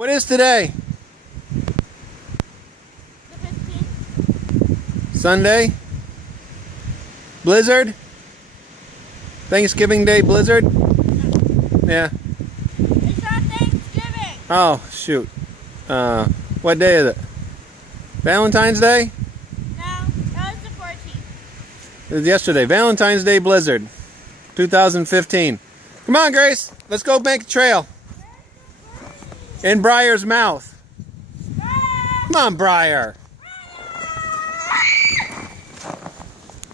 What is today? The 15th. Sunday? Blizzard? Thanksgiving Day blizzard? Yeah. It's not Thanksgiving. Oh, shoot. What day is it? Valentine's Day? No, that was the 14th. It was yesterday. Valentine's Day blizzard. 2015. Come on, Grace. Let's go make a trail. In Brier's mouth. Come on, Brier.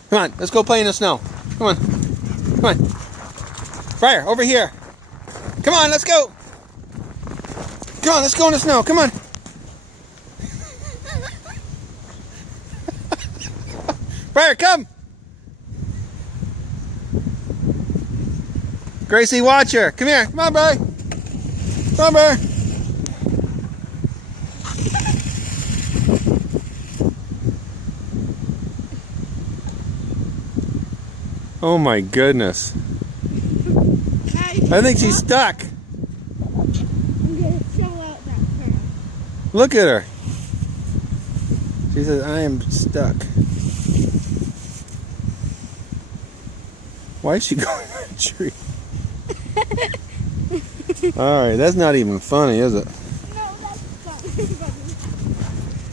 Come on, let's go play in the snow. Come on. Come on. Brier, over here. Come on, let's go. Come on, let's go in the snow. Come on. Brier, come. Gracie, watch her. Come here. Come on, Brier. Come on, Brier. Oh my goodness. I think she's stuck. I'm gonna show out that curve. Look at her. She says, I am stuck. Why is she going in that tree? Alright, that's not even funny, is it? No, that's funny.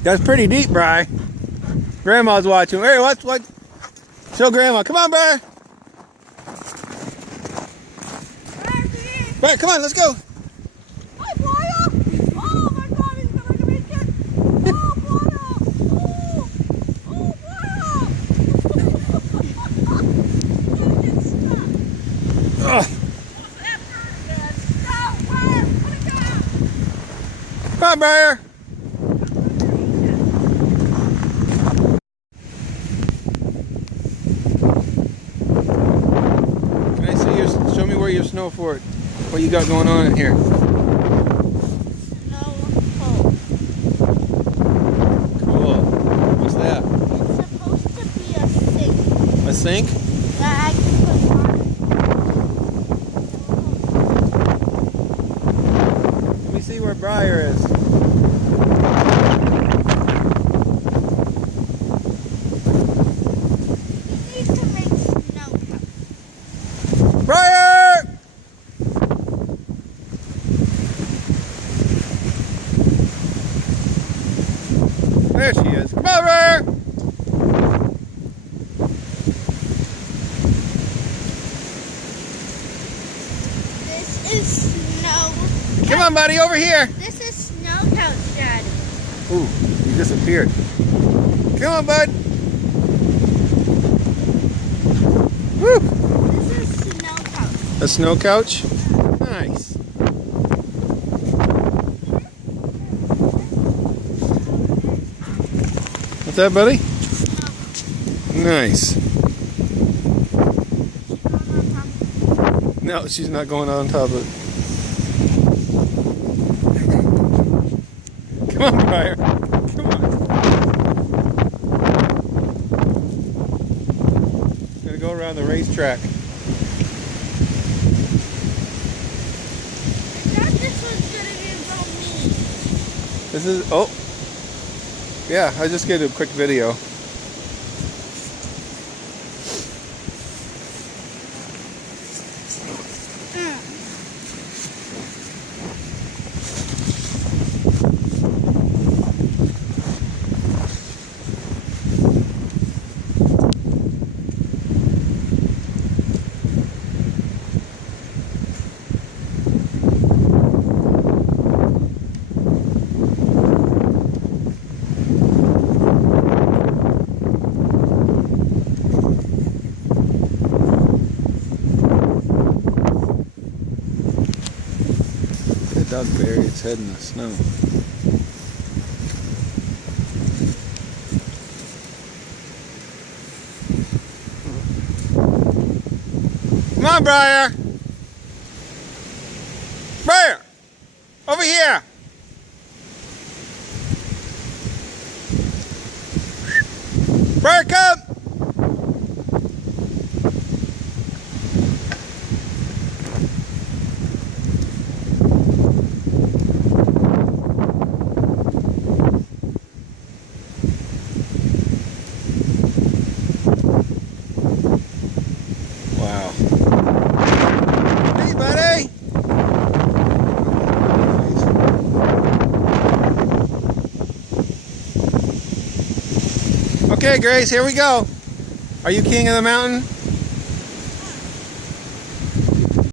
That's pretty deep, Bri. Grandma's watching. Hey, what? Show Grandma. Come on, Bri. Bri, come on, let's go. Hi, Brier. Oh my God, he's gonna make it. Oh, Brier. Oh, Brier. Ugh. Come on, Brier. Can I see your? Show me where your snow fort. What you got going on in here? Snow hole. Cool. What's that? It's supposed to be a sink A sink? that I can put water. Let me see where Brier is. We need to make snow cups. Brier! There she is. Come on, Brier! This is snow. Come on, buddy, over here. This is snow couch, Daddy. Ooh, you disappeared. Come on, bud. Woo! This is snow couch. A snow couch? Nice. What's that, buddy? Nice. No, she's not going on top of it. Come on, Brier. Come on. Gonna go around the racetrack. I thought this was gonna be about me. This is, oh. Yeah, I just did a quick video. The dog buried its head in the snow. Come on, Brier! Brier! Over here! Brier, come! Okay, Grace, here we go. Are you king of the mountain?